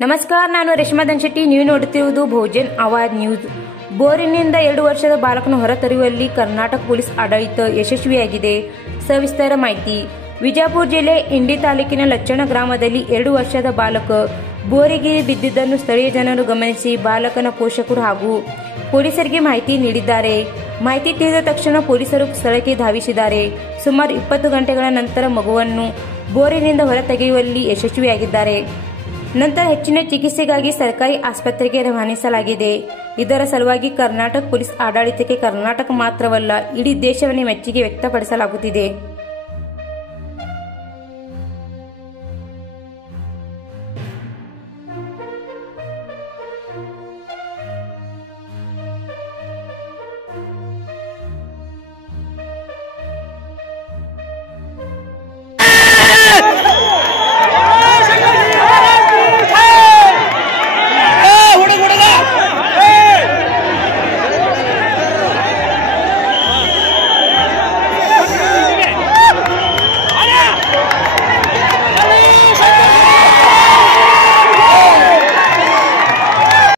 ನಮಸ್ಕಾರ, ನಾನು ರೇಷ್ಮಾ ದಂಶೆಟ್ಟಿ. ನೀವು ನೋಡುತ್ತಿರುವುದು ಬಹುಜನ್ ಆವಾಜ್ ನ್ಯೂಸ್. ಬೋರಿನಿಂದ 2 ವರ್ಷದ ಬಾಲಕನ ಹೊರತರುವಲ್ಲಿ ಕರ್ನಾಟಕ ಪೊಲೀಸ್ ಆಡಳಿತ ಯಶಸ್ವಿಯಾಗಿದೆ. ಸವಿಸ್ತಾರ ಮಾಹಿತಿ. ವಿಜಯಪುರ ಜಿಲ್ಲೆ ಇಂಡಿ ತಾಲೂಕಿನ ಲಚ್ಚಣ ಗ್ರಾಮದಲ್ಲಿ 2 ವರ್ಷದ ಬಾಲಕ ಬೋರಿಗೆ ಬಿದ್ದಿದ್ದನ್ನು ಸ್ಥಳೀಯ ಜನರು ಗಮನಿಸಿ ಬಾಲಕನ ಪೋಷಕರು ಹಾಗೂ ಪೊಲೀಸರಿಗೆ ಮಾಹಿತಿ ನೀಡಿದ್ದಾರೆ. ಮಾಹಿತಿ ತಿಳಿದ ತಕ್ಷಣ ಪೊಲೀಸರು ಸ್ಥಳಕ್ಕೆ ಧಾವಿಸಿದ್ದಾರೆ. ಸುಮಾರು 20 ಗಂಟೆಗಳ ನಂತರ ಮಗುವನ್ನು ಬೋರಿನಿಂದ ಹೊರತೆಗೆಯುವಲ್ಲಿ ಯಶಸ್ವಿಯಾಗಿದ್ದಾರೆ. ನಂತರ ಹೆಚ್ಚಿನ ಚಿಕಿತ್ಸೆಗಾಗಿ ಸರ್ಕಾರಿ ಆಸ್ಪತ್ರೆಗೆ ರವಾನಿಸಲಾಗಿದೆ. ಇದರ ಸಲುವಾಗಿ ಕರ್ನಾಟಕ ಪೊಲೀಸ್ ಆಡಳಿತಕ್ಕೆ ಕರ್ನಾಟಕ ಮಾತ್ರವಲ್ಲ, ಇಡೀ ದೇಶವನ್ನೇ ಮೆಚ್ಚುಗೆ ವ್ಯಕ್ತಪಡಿಸಲಾಗುತ್ತಿದೆ.